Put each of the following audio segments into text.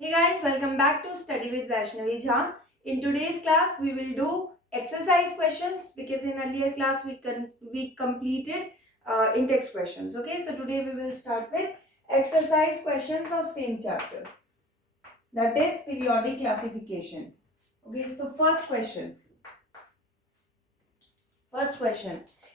Hey guys, welcome back to Study with Vaishnavi Jha. In today's class, we will do exercise questions because in earlier class we completed in-text questions. Okay, so today we will start with exercise questions of same chapter. That is periodic classification. Okay, so first question.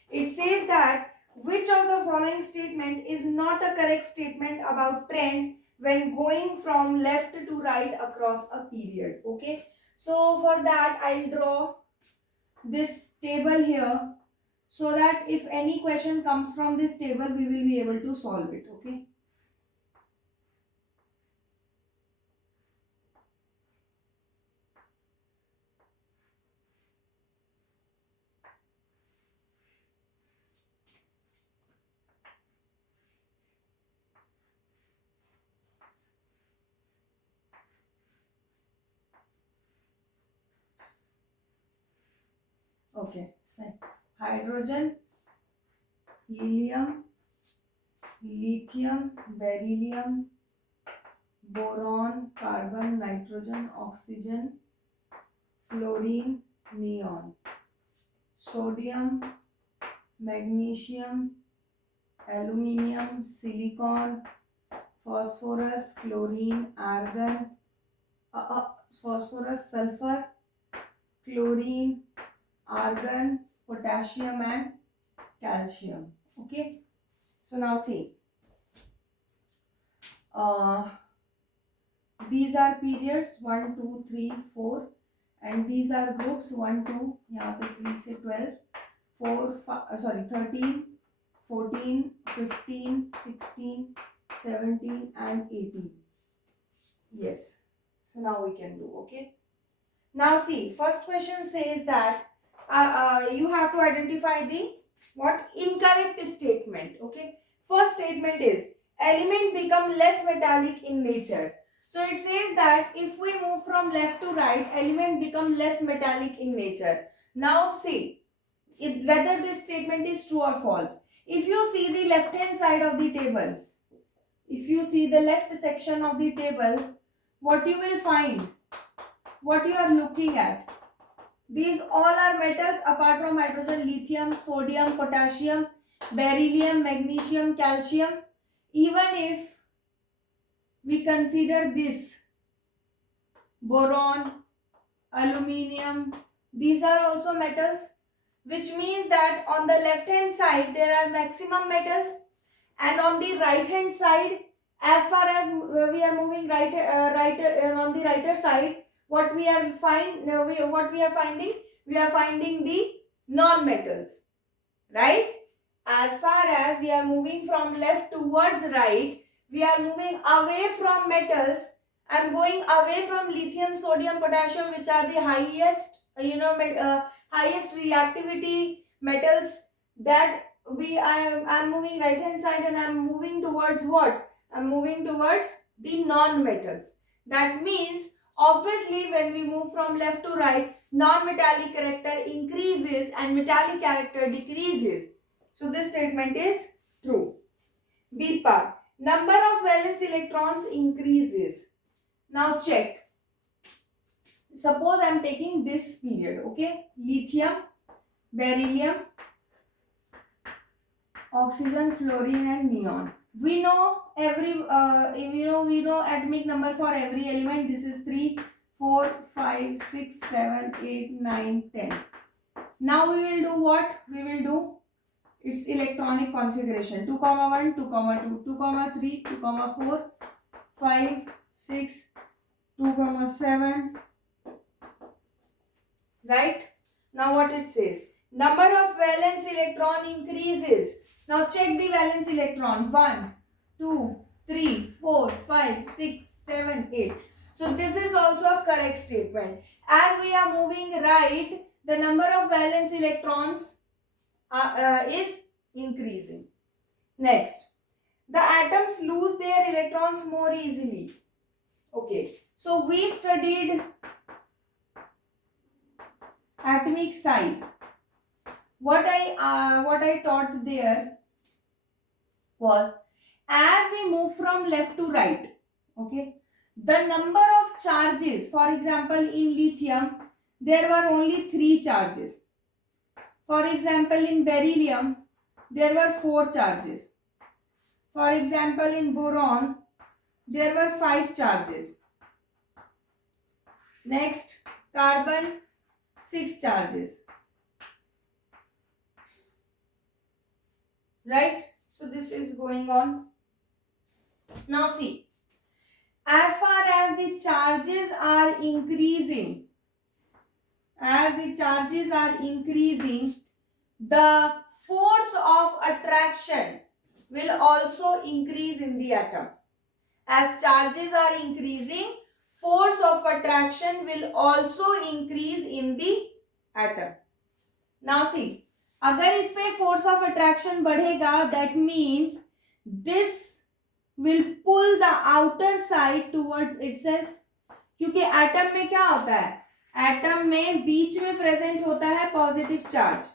It says that which of the following statement is not a correct statement about trends when going from left to right across a period. Okay, so for that I'll draw this table here so that if any question comes from this table we will be able to solve it. Okay, so hydrogen, helium, lithium, beryllium, boron, carbon, nitrogen, oxygen, fluorine, neon, sodium, magnesium, aluminium, silicon, phosphorus, chlorine, argon, phosphorus, sulfur, chlorine, argon, potassium and calcium. Okay, so now see, uh, these are periods 1 2 3 4 and these are groups 1 2 यहाँ पे 3 से 12 4 13 14 15 16 17 and 18. Yes, so now we can do. Okay, now see, first question says that you have to identify the what incorrect statement. Okay, first statement is element become less metallic in nature. So it says that if we move from left to right, element become less metallic in nature. Now see whether this statement is true or false. If you see the left hand side of the table, if you see the left section of the table, what you will find, what you are looking at, these all are metals apart from hydrogen, lithium, sodium, potassium, beryllium, magnesium, calcium. Even if we consider this boron, aluminium, these are also metals, which means that on the left hand side there are maximum metals, and on the right hand side, as far as we are moving on the righter side, what we are finding, we are finding the non metals, right? As far as we are moving from left towards right, we are moving away from metals and going away from lithium, sodium, potassium, which are the highest highest reactivity metals. That I'm moving right hand side and I'm moving towards what? I'm moving towards the non metals. That means obviously when we move from left to right, non-metallic character increases and metallic character decreases. So this statement is true. B part. Number of valence electrons increases. Now check. Suppose I am taking this period. Okay. Lithium, beryllium, oxygen, fluorine and neon. We know we know atomic number for every element. This is 3, 4, 5, 6, 7, 8, 9, 10. Now we will do what? We will do its electronic configuration. 2, 1, 2, 2, 2, 3, 2, 4, 5, 6, 2, 7. Right? Now what it says? Number of valence electron increases. Now check the valence electron. 1, 2, 3, 4, 5, 6, 7, 8. So this is also a correct statement. As we are moving right, the number of valence electrons is increasing. Next, the atoms lose their electrons more easily. Okay, so we studied atomic size. What I taught there was, as we move from left to right, okay, the number of charges, for example in lithium there were only 3 charges. For example in beryllium there were 4 charges. For example in boron there were 5 charges. Next, carbon 6 charges. Right? So this is going on. Now see, as far as the charges are increasing, the force of attraction will also increase in the atom. As charges are increasing, force of attraction will also increase in the atom. Now see, अगर इस पे force of attraction बढ़ेगा, that means this will pull the outer side towards itself. क्योंकि atom में क्या होता है, atom में बीच में प्रेजेंट होता है positive charge,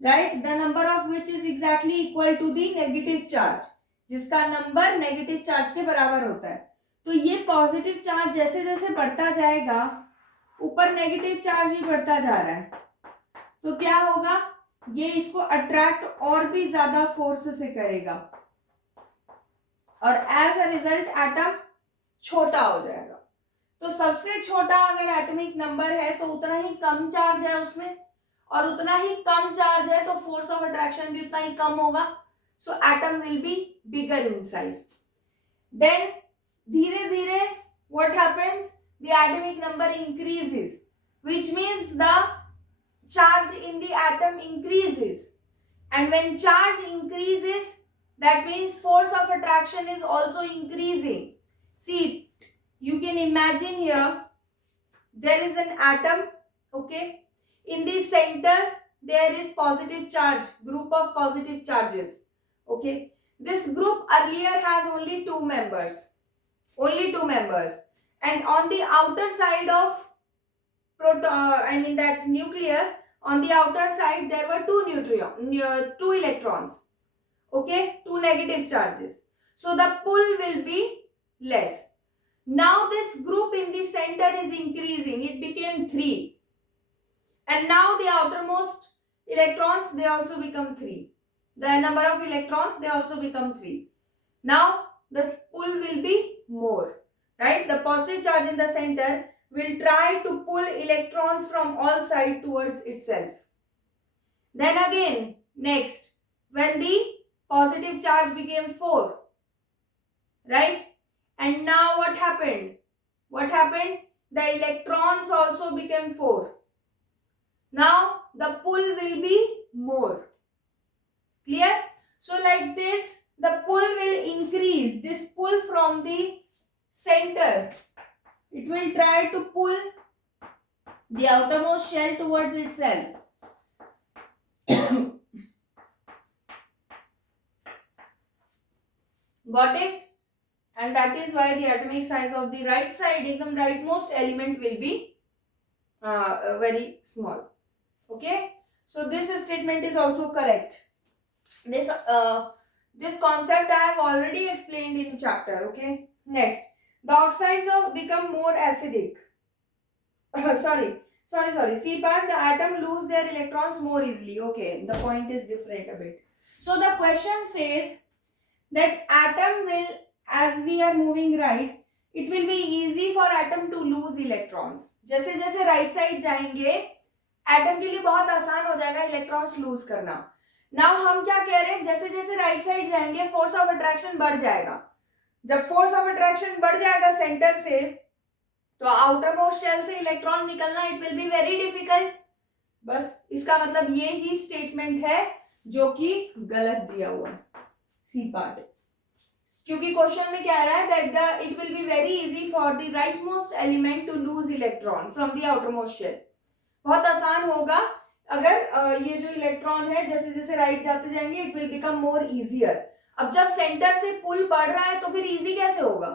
right, the number of which is exactly equal to the negative charge, जिसका नंबर नेगेटिव चार्ज के बराबर होता है. तो ये पॉजिटिव चार्ज जैसे जैसे बढ़ता जाएगा, ऊपर नेगेटिव चार्ज भी बढ़ता जा रहा है, तो क्या होगा, ये इसको अट्रैक्ट और भी ज्यादा फोर्स से करेगा और एज अ रिजल्ट एटम छोटा हो जाएगा. तो सबसे छोटा अगर एटॉमिक नंबर है तो उतना ही कम चार्ज है उसमें, और उतना ही कम चार्ज है तो फोर्स ऑफ अट्रैक्शन भी उतना ही कम होगा. So atom will be bigger in size. Then धीरे धीरे what happens, the atomic number increases, which means the charge in the atom increases, and when charge increases, that means force of attraction is also increasing. See, you can imagine here there is an atom, okay, in the center there is positive charge, group of positive charges, okay. This group earlier has only two members, and on the outer side of that nucleus, on the outer side there were two electrons, okay, two negative charges. So the pull will be less. Now this group in the center is increasing, it became 3, and now the outermost electrons, they also become 3. The number of electrons, they also become 3. Now the pull will be more, right? The positive charge in the center will try to pull electrons from all sides towards itself. Then again, next, when the positive charge became 4, right? And now what happened? The electrons also became 4. Now the pull will be more. Clear? So like this, the pull will increase. This pull from the center, it will try to pull the outermost shell towards itself. Got it? And that is why the atomic size of the right side, ekdam rightmost element will be very small. Okay? So this statement is also correct. This concept I have already explained in chapter. Okay? Next. The oxides become more acidic. sorry. C part, the atom lose their electrons more easily. Okay, the point is different a bit. So the question says that atom will, as we are moving right, it will be easy for atom to lose electrons. जैसे जैसे right side जाएंगे, atom के लिए बहुत आसान हो जाएगा electrons lose करना. Now हम क्या कह रहे हैं, जैसे जैसे right side जाएंगे, force of attraction बढ़ जाएगा. जब फोर्स ऑफ अट्रैक्शन बढ़ जाएगा सेंटर से, तो आउटर मोस्ट शेल से इलेक्ट्रॉन निकलना it will be very difficult. बस इसका मतलब ये ही स्टेटमेंट है जो कि गलत दिया हुआ है, सी पार्ट. क्योंकि क्वेश्चन में क्या आ रहा है, that it will be very easy for the rightmost element to lose electron from the outermost shell. बहुत आसान होगा अगर ये जो इलेक्ट्रॉन है जैसे जैसे राइट जाते जाएंगे, it will become more easier. अब जब सेंटर से पुल बढ़ रहा है तो फिर इजी कैसे होगा,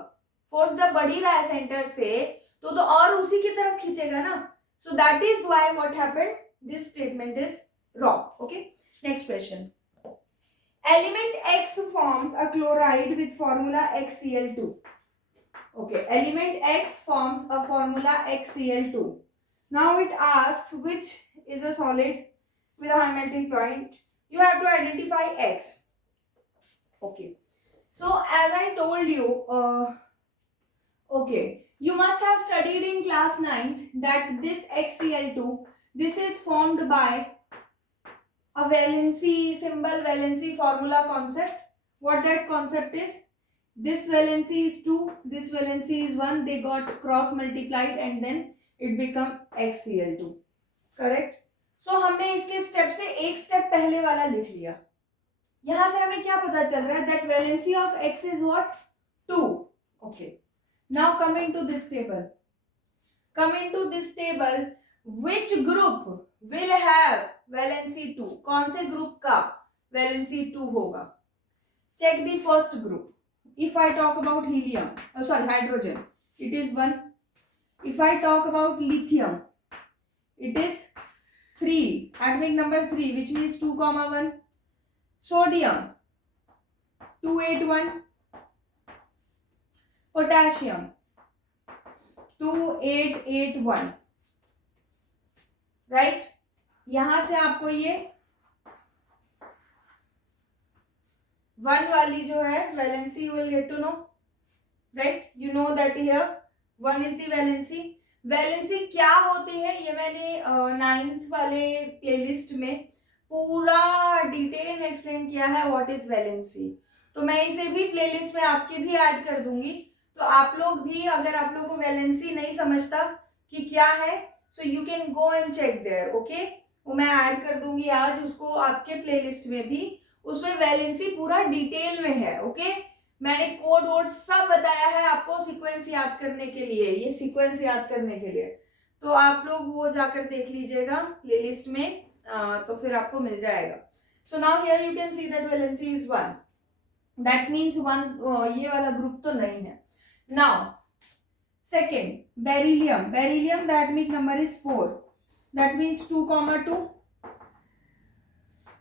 फोर्स जब बढ़ ही रहा है सेंटर से तो और उसी की तरफ खींचेगा ना. So that is why what happened, this statement is wrong. Okay, next question. Element X forms a chloride with formula XCl2. Okay, element X forms a formula XCl2. Now it asks which is a solid with a high melting point. You have to identify X. Okay. So as I told you, okay, you must have studied in class 9th that this XCl2, this is formed by a valency symbol, valency formula concept. What that concept is? This valency is 2, this valency is 1, they got cross multiplied and then it become XCl2. Correct. So हमने इसके step से एक step पहले वाला लिख लिया. यहां से हमें क्या पता चल रहा है? That valency of X is what? 2. Okay, now coming to this table. Coming to this table, which group will have valency 2? कौन से ग्रुप का वैलेंसी 2 होगा? Check the first group. If I talk about helium, sorry hydrogen, it is 1. If I talk about lithium, it is 3, atomic number 3, which means 2, 1. Sodium 281. Potassium 2881. right? यहां से आपको ये 1 वाली जो है valency you will get to know, right? You know that here 1 is the valency. Valency क्या होती है ये मैंने 9th वाले प्लेलिस्ट में पूरा डिटेल में एक्सप्लेन किया है. What is valency. तो मैं इसे भी प्लेलिस्ट में आपके भी ऐड कर दूंगी. तो आप लोग भी, अगर आप लोगों को वैलेंसी नहीं समझता कि क्या है, so you can go and check there. Okay, वो मैं ऐड कर दूंगी आज उसको आपके प्लेलिस्ट में भी. उसमें वैलेंसी पूरा डिटेल में है. ओके, मैंने कोड वोड सब बताया है आपको सीक्वेंस याद करने के लिए, ये सीक्वेंस याद करने के लिए. तो आप लोग वो जाकर देख लीजिएगा प्लेलिस्ट में, तो फिर आपको मिल जाएगा. So now here you can see that valency is 1. That means 1 ये वाला ग्रुप तो नहीं है. Now second, beryllium. Beryllium the atomic number is 4. That means 2, 2.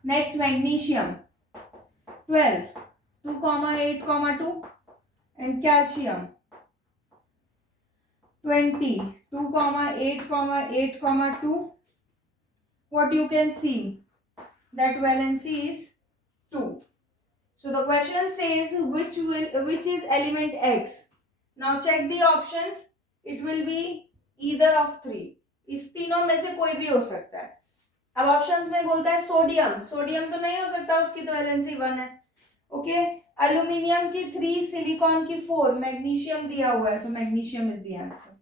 Next magnesium 12, 2, 8, 2. and calcium 20, 2, 8, 8, 2. what you can see that valency is 2. so the question says which is element X. now check the options. it will be either of 3. इस तीनों में से कोई भी हो सकता है. अब ऑप्शंस में बोलता है सोडियम. सोडियम तो नहीं हो सकता, उसकी तो वैलेंसी 1 है. ओके, एल्यूमिनियम की 3, सिलिकॉन की 4, मैग्नीशियम दिया हुआ है तो magnesium is the answer.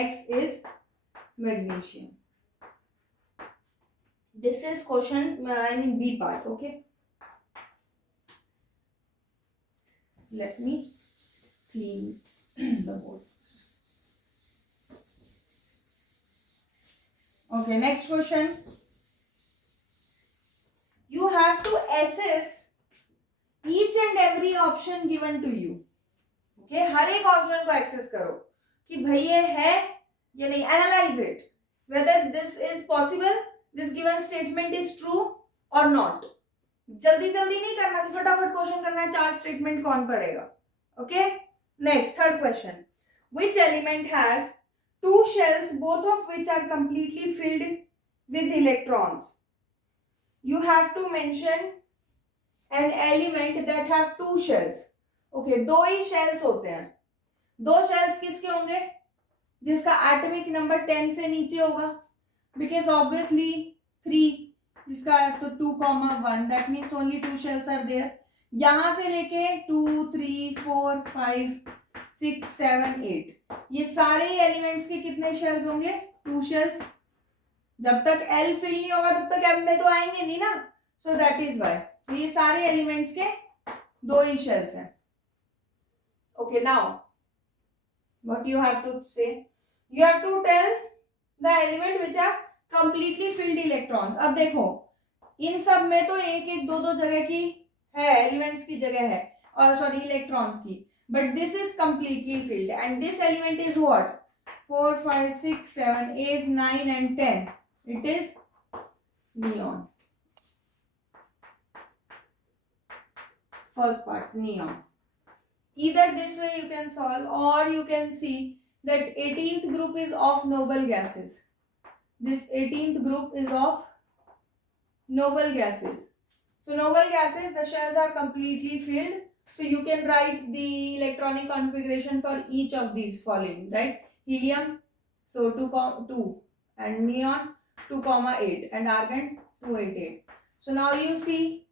X is magnesium. This is question, I mean B part. Okay, let me clean the board. Okay, next question. You have to assess each and every option given to you. Okay, हर एक option को access करो कि भाई ये है या नहीं. Analyse it whether this is possible, this given statement is true और नॉट. जल्दी जल्दी नहीं करना कि फटाफट क्वेश्चन करना है, 4 स्टेटमेंट कौन पढ़ेगा. Okay, next third question. Which element has 2 shells, both of which are completely filled with electrons. You have to mention an element that have 2 shells. Okay, 2 he shells होते हैं. 2 shells किसके होंगे? जिसका atomic number 10 से नीचे होगा. Because obviously 3, जिसका तो 2, 1, that means only 2 shells are there. यहां से लेके 2, 3, 4, 5, 6, 7, 8 ये सारे एलिमेंट्स के कितने शेल्स होंगे? 2 शेल्स. जब तक एल फिल नहीं होगा तब तक एम में तो आएंगे नहीं ना. सो दैट इज वाई ये सारे एलिमेंट्स के 2 ही शेल्स हैं. Okay, now what you have to say, you have to tell the element which are completely filled electrons. अब देखो इन सब में तो एक एक 2 जगह की है, एलिमेंट्स की जगह है, और सॉरी इलेक्ट्रॉन्स की. But this is completely filled and this element is what? 4, 5, 6, 7, 8, 9 and 10. It is neon. First part, neon. Either this way you can solve, or you can see that 18th group is of noble gases. This 18th group is of noble gases. So noble gases, the shells are completely filled. So you can write the electronic configuration for each of these following, right? Helium, so 2, and neon 2,8, and argon 288. So now you see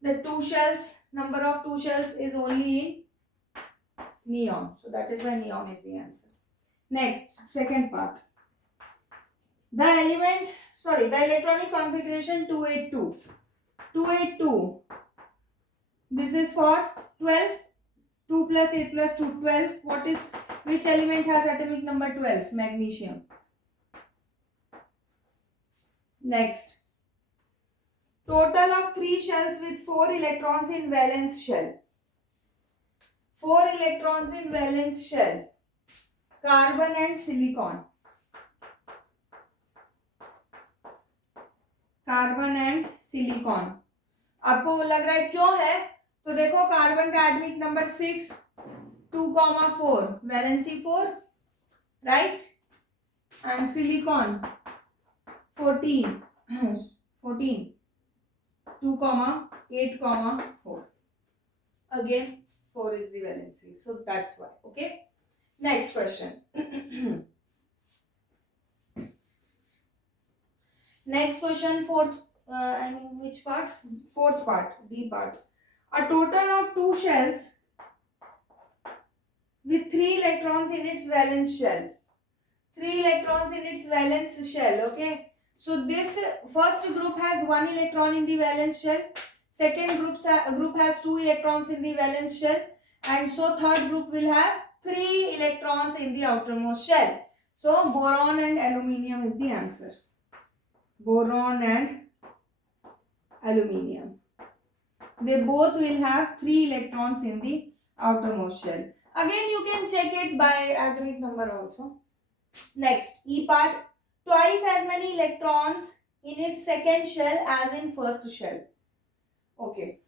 the two shells, number of two shells is only in neon. So that is why neon is the answer. Next, second part. The electronic configuration 282. 282. This is for 12. 2 plus 8 plus 2, 12. Which element has atomic number 12? Magnesium. Next. Total of 3 shells with 4 electrons in valence shell. 4 electrons in valence shell. Carbon and silicon. Carbon and silicon. आपको लग रहा है क्यों है? तो देखो carbon का atomic number 6, 2,4, valency 4, right, and silicon 14, 2,8,4. Again 4 is the valency, so that's why. Okay, next question. Next question, which part? Fourth part, D part. A total of 2 shells with 3 electrons in its valence shell. 3 electrons in its valence shell, okay? So this first group has 1 electron in the valence shell. Second group has 2 electrons in the valence shell. And so third group will have 3 electrons in the outermost shell. So boron and aluminium is the answer. Boron and aluminium. They both will have 3 electrons in the outermost shell. Again, you can check it by atomic number also. Next, E part. Twice as many electrons in its second shell as in first shell. Okay.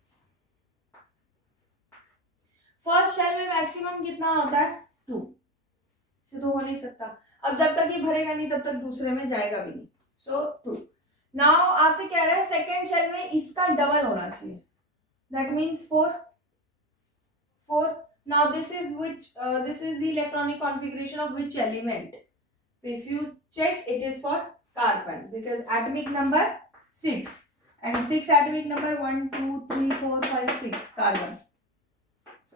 First shell में maximum कितना होता है? 2. से तो हो नहीं सकता. अब जब तक ये भरेगा नहीं तब तक दूसरे में जाएगा भी नहीं. सो 2. नाउ आपसे कह रहा है सेकेंड शेल में इसका डबल होना चाहिए. That means 4. Now this is the electronic configuration of which element? So if you check, it is for carbon, because atomic number 6 and 6 atomic number 1, 2, 3, 4, 5, 6 carbon.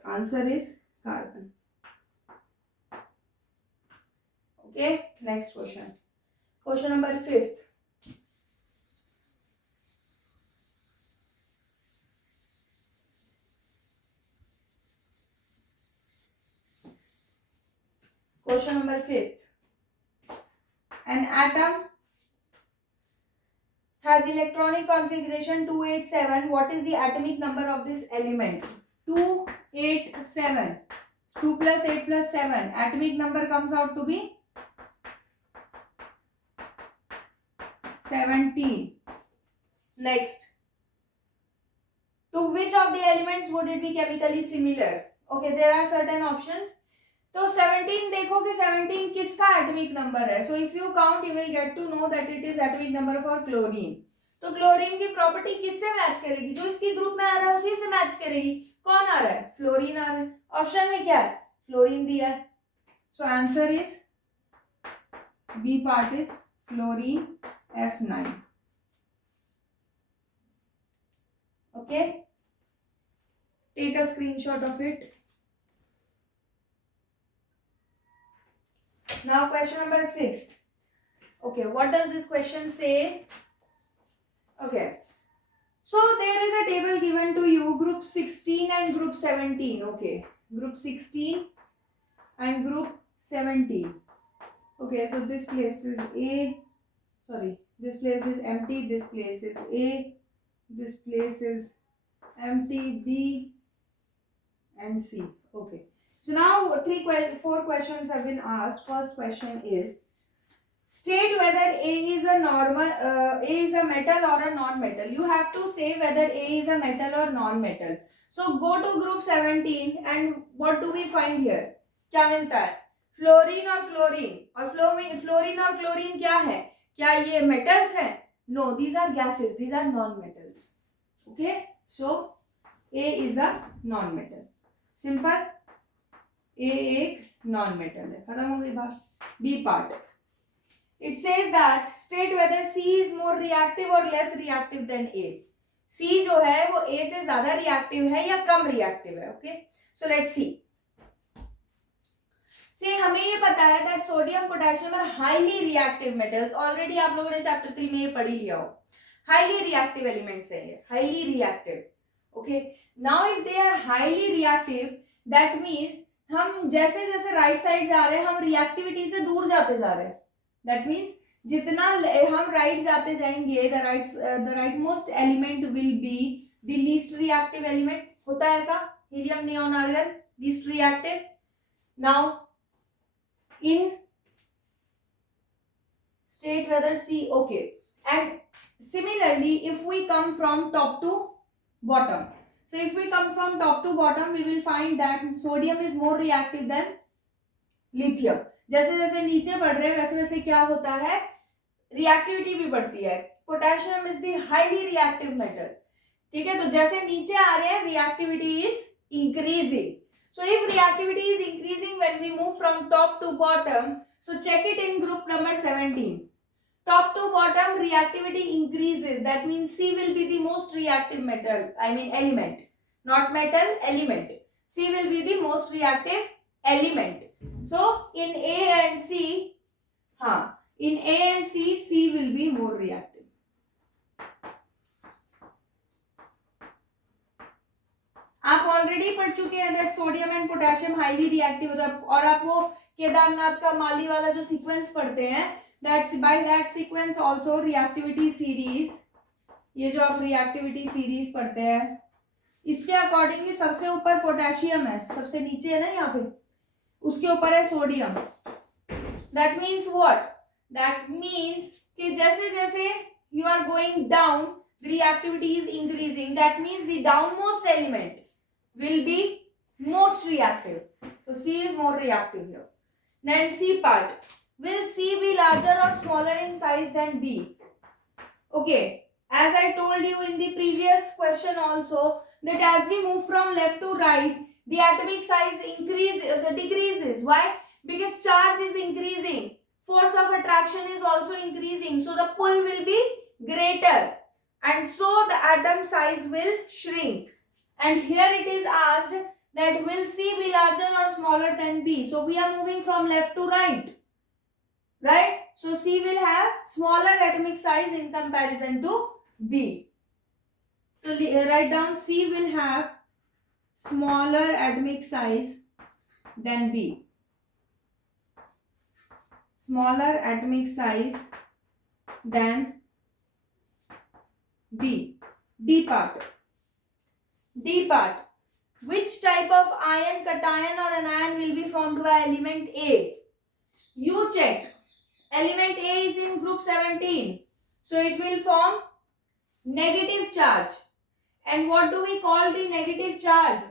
Answer is carbon. Okay, next question. Question number 5th. Question number 5th. An atom has electronic configuration 287. What is the atomic number of this element? 287. 2 plus 8 plus 7. Atomic number comes out to be 17. Next. To which of the elements would it be chemically similar? Okay, there are certain options. तो 17 देखो कि 17 किसका atomic number है. So if you count you will get to know that it is atomic number for chlorine. तो chlorine की property किससे match करेगी? जो इसकी ग्रुप में आ रहा है उसी से मैच करेगी. कौन आ रहा है? फ्लोरीन आ रहा है. ऑप्शन में क्या है? फ्लोरीन दिया है. So answer is B part is fluorine F9. Okay, take a screenshot of it. Now question number 6. Okay, what does this question say? Okay, so there is a table given to you, group 16 and group 17. Okay, group 16 and group 17. Okay, so this place is this place is empty, this place is A, this place is empty, B and C. Okay, so now 4 questions have been asked. First question is, state whether A is a metal or a non-metal. You have to say whether A is a metal or non-metal. So go to group 17 and what do we find here? क्या मिलता है? Fluorine और chlorine. और fluorine और chlorine क्या है? क्या ये मेटल्स हैं? No, these are gases. These are non-metals. Okay, so A is a non-metal. Simple. A एक non-metal है. खत्म हो गई बात. B part. It says that state whether C is more reactive or less reactive than A. C जो है वो A से ज्यादा रिएक्टिव है या कम रिएक्टिव है. Okay, so let's see. हमें ये पता है that sodium potassium are highly reactive metals. Already आप लोगों ने चैप्टर 3 में ये पढ़ ही लिया हो. हाईली रिएक्टिव एलिमेंट्स है ये, highly reactive. Okay, now if they are highly reactive that means हम जैसे जैसे राइट साइड जा रहे हैं हम रिएक्टिविटी से दूर जाते जा रहे हैं. दैट मीन्स जितना हम राइट जाते जाएंगे the rightmost element will be the least reactive element. होता है ऐसा. Helium, neon, argon least reactive. Now in state whether C, okay, and similarly if we come from top to bottom, so if we come from top to bottom we will find that sodium is more reactive than lithium. जैसे जैसे नीचे बढ़ रहे हैं वैसे वैसे क्या होता है, रिएक्टिविटी भी बढ़ती है. Potassium is the highly reactive metal. ठीक है, तो जैसे नीचे आ रहे हैं reactivity is increasing. So if reactivity is increasing when we move from top to bottom, so check it in group number 17. Top to bottom reactivity increases. That means C will be the most reactive metal. I mean element, not metal, element. C will be the most reactive element. So in A and C, in A and C, C will be more reactive. आप already पढ़ चुके हैं that sodium and potassium highly reactive होता है. और आप वो केदारनाथ का माली वाला जो सीक्वेंस पढ़ते हैं that's by that sequence also reactivity series. ये जो आप रिएक्टिविटी सीरीज पढ़ते हैं इसके अकॉर्डिंगली सबसे ऊपर पोटेशियम है, सबसे नीचे है ना यहाँ पे, उसके ऊपर है सोडियम. That means what? That means कि जैसे जैसे you are going down the reactivity is increasing. That means the downmost element will be most reactive. So C is more reactive here. Then C part. Will C be larger or smaller in size than B? Okay, as I told you in the previous question also that as we move from left to right the atomic size decreases. Why? Because charge is increasing, force of attraction is also increasing, so the pull will be greater and so the atom size will shrink. And here it is asked that will C be larger or smaller than B? So we are moving from left to right, right? So C will have smaller atomic size in comparison to B. So write down C will have smaller atomic size than B. Smaller atomic size than B. D part. D part. Which type of ion, cation or anion will be formed by element A? You check. Element A is in group 17. So it will form negative charge. And what do we call the negative charge?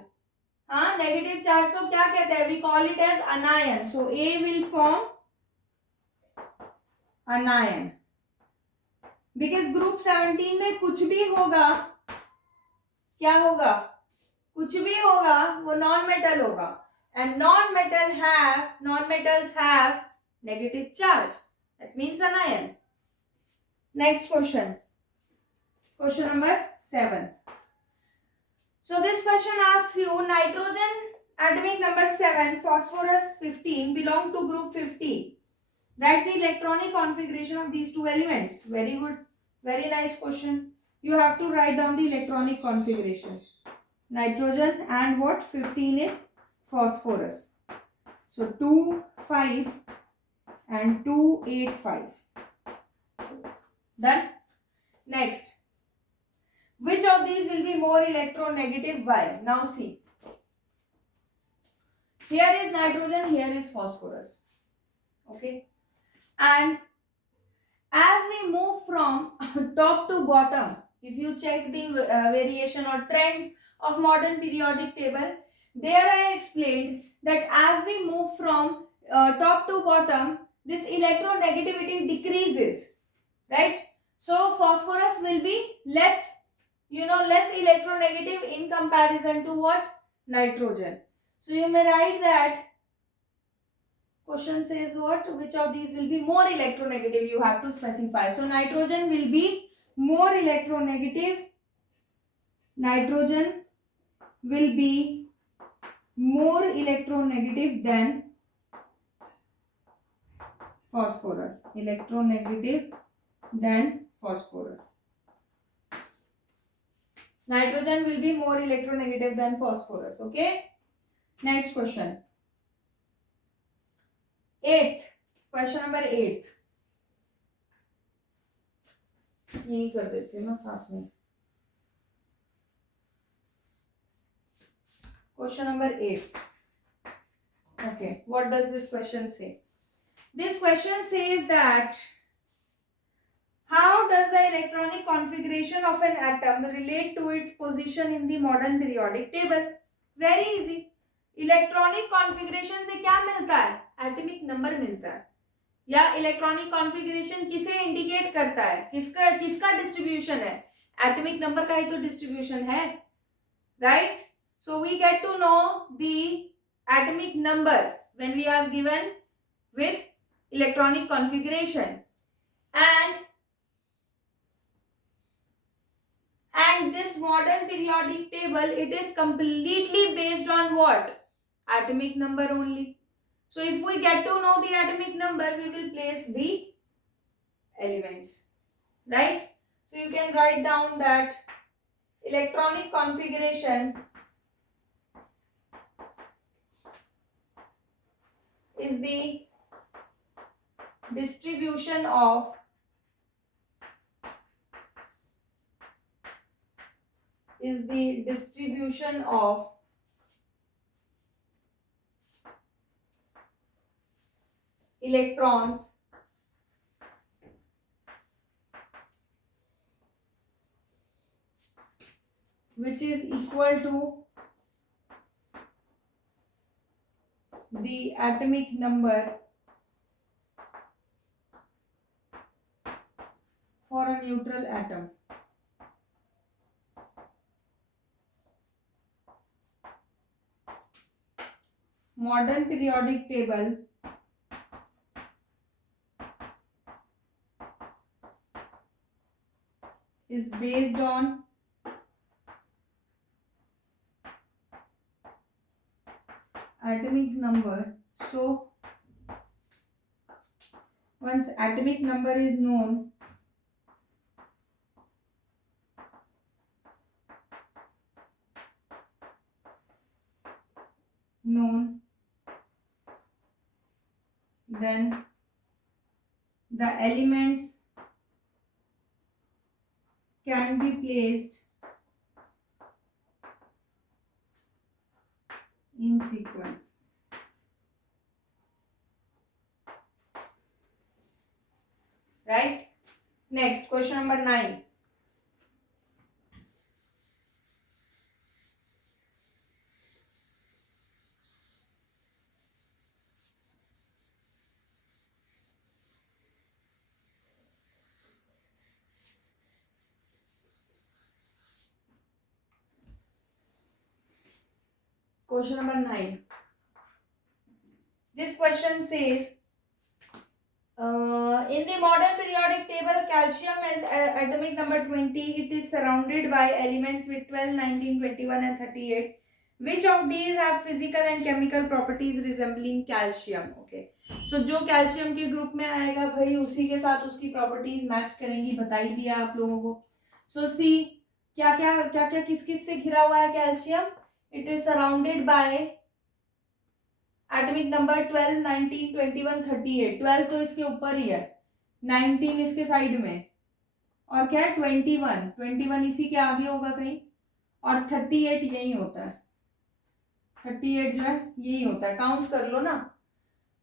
Negative charge को क्या कहते हैं? We call it as anion. So A will form anion. Because group 17 में कुछ भी होगा, क्या होगा? कुछ भी होगा वो नॉन मेटल होगा. And non-metals have negative charge. That means anion. Next question. Question number 7. So this question asks you nitrogen atomic number 7, phosphorus 15 belong to group 50. Write the electronic configuration of these two elements. Very good. Very nice question. You have to write down the electronic configuration. Nitrogen and what? 15 is phosphorus. So 2, 5 and 2, 8, 5. Done? Next. Which of these will be more electronegative? Why? Now see. Here is nitrogen, here is phosphorus. Okay. And as we move from top to bottom, if you check the variation or trends of modern periodic table. There I explained that as we move from top to bottom, this electronegativity decreases, right? So phosphorus will be less, less electronegative in comparison to what? Nitrogen. So you may write that question says what? Which of these will be more electronegative? You have to specify. So nitrogen will be more electronegative. Nitrogen will be more electronegative than phosphorus. Electronegative than phosphorus. Nitrogen will be more electronegative than phosphorus. Okay. Next question. Eighth. Question number 8. यही कर देते हैं ना साथ में. Question number 8. Okay. What does this question say? This question says that how does the electronic configuration of an atom relate to its position in the modern periodic table? Very easy. Electronic configuration से क्या मिलता है? Atomic number मिलता है. या electronic configuration किसे indicate करता है? किसका डिस्ट्रीब्यूशन है? एटॉमिक नंबर का ही तो डिस्ट्रीब्यूशन है, right? So we get to know the atomic number when we are given with electronic configuration. And this modern periodic table, it is completely based on what? Atomic number only. So if we get to know the atomic number, we will place the elements, right? So you can write down that electronic configuration is the distribution of electrons which is equal to the atomic number for a neutral atom. Modern periodic table is based on atomic number. So once atomic number is known, then the elements can be placed in sequence. Right? Next, question number 9. Question number 9. This question says, in the modern periodic table, calcium is atomic number 20. It is surrounded by elements with 12, 19, 21 and 38. Which of these have physical and chemical properties resembling calcium? Okay. So जो calcium के group में आएगा भाई उसी के साथ उसकी properties match करेंगी. बता ही दिया आप लोगों को. सो सी क्या क्या किस किस से घिरा हुआ है calcium? It is surrounded by atomic number 12, 19, 21, 38. 12 तो इसके ऊपर ही है, 19 इसके साइड में, और क्या है 21 इसी के आगे होगा कहीं, और 38 यही होता है. 38 जो है यही होता है. काउंट कर लो ना.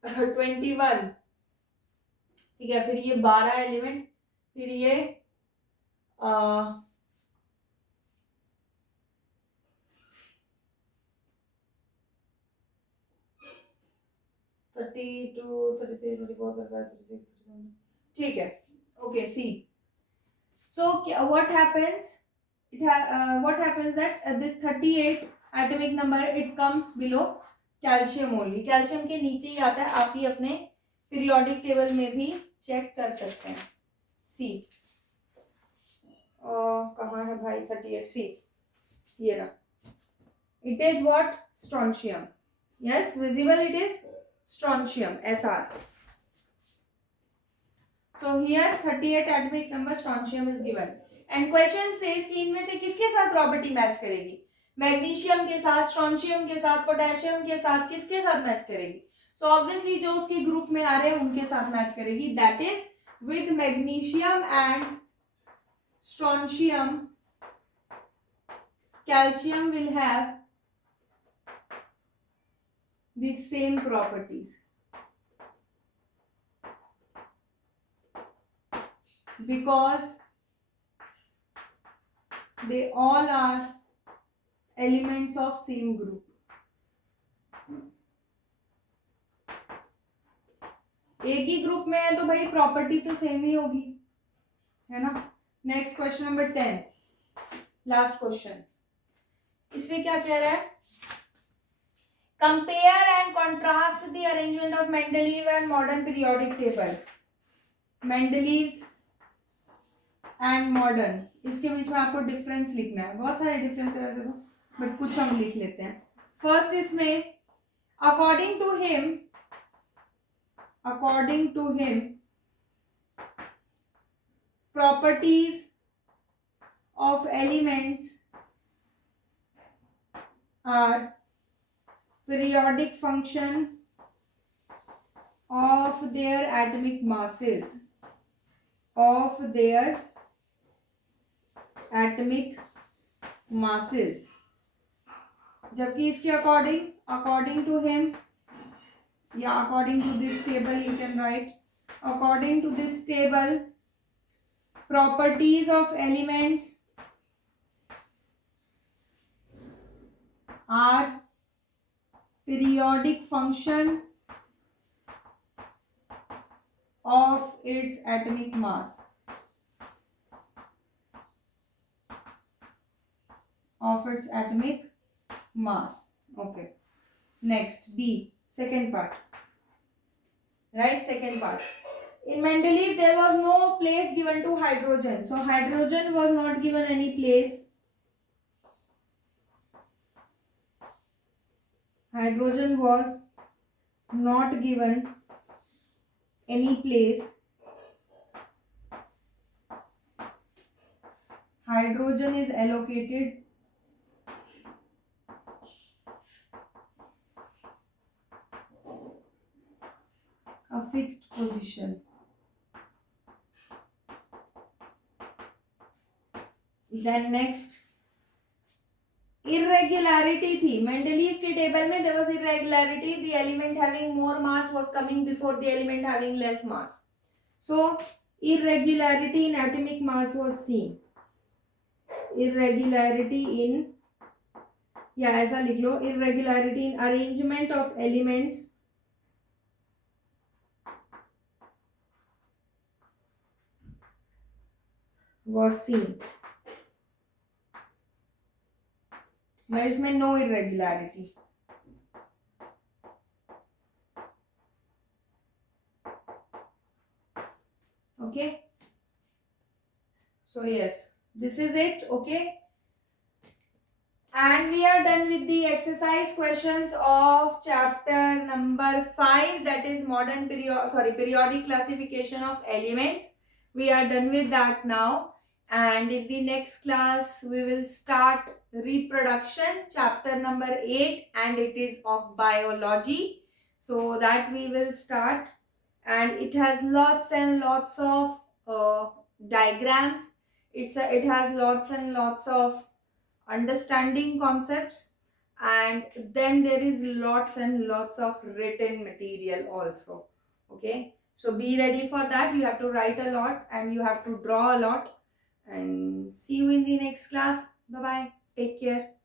21, ठीक है. फिर ये 12 एलिमेंट, फिर ये 32, 33, 34, 35, 36, 37. ठीक है. Okay, see. So what happens? What happens that this 38 atomic number it comes below calcium only. Calcium के नीचे ही आता है. आप ही अपने पीरियोडिक टेबल में भी चेक कर सकते हैं. सी कहाँ है भाई 38? सी ये रहा. It is what? Strontium. Yes, visible it is strontium, Sr. So here 38 atomic number strontium is given. And question says कि इनमें से किसके साथ प्रॉपर्टी मैच करेगी? मैग्नीशियम के साथ, स्ट्रोंशियम के साथ, पोटेशियम के साथ, किसके साथ मैच करेगी? सो ऑब्वियसली जो उसके ग्रुप में आ रहे हैं उनके साथ मैच करेगी. That is with magnesium and strontium calcium will have the same properties because they all are elements of same group. एक ही ग्रुप में है तो भाई प्रॉपर्टी तो सेम ही होगी, है ना. Next question number 10, last question. इसमें क्या कह रहा है? Compare and contrast the arrangement of Mendeleev and modern periodic table. Mendeleev's and modern, इसके बीच में आपको डिफरेंस लिखना है. बहुत सारे डिफरेंस है वैसे तो, बट कुछ हम लिख लेते हैं. फर्स्ट इसमें according to him properties of elements are periodic function of their atomic masses, जबकि इसके अकॉर्डिंग टू हिम या according to this table you can write according to this table properties of elements are periodic function of its atomic mass. Okay. Next, B, second part. Right, second part. In Mendeleev, there was no place given to hydrogen. So hydrogen was not given any place. Hydrogen was not given any place. Hydrogen is allocated a fixed position. Then next, irregularity थी. Mendeleev के table में there was irregularity. The element having more mass was coming before the element having less mass. So irregularity in atomic mass was seen. Irregularity in, या ऐसा लिख लो, irregularity in arrangement of elements was seen. There is no irregularity. Okay. So yes, this is it. Okay. And we are done with the exercise questions of chapter number 5, that is periodic classification of elements. We are done with that now. And in the next class, we will start reproduction, chapter number 8, and it is of biology. So that we will start, and it has lots and lots of diagrams. It has lots and lots of understanding concepts, and then there is lots and lots of written material also. Okay, so be ready for that. You have to write a lot and you have to draw a lot. And see you in the next class. Bye bye. Take care.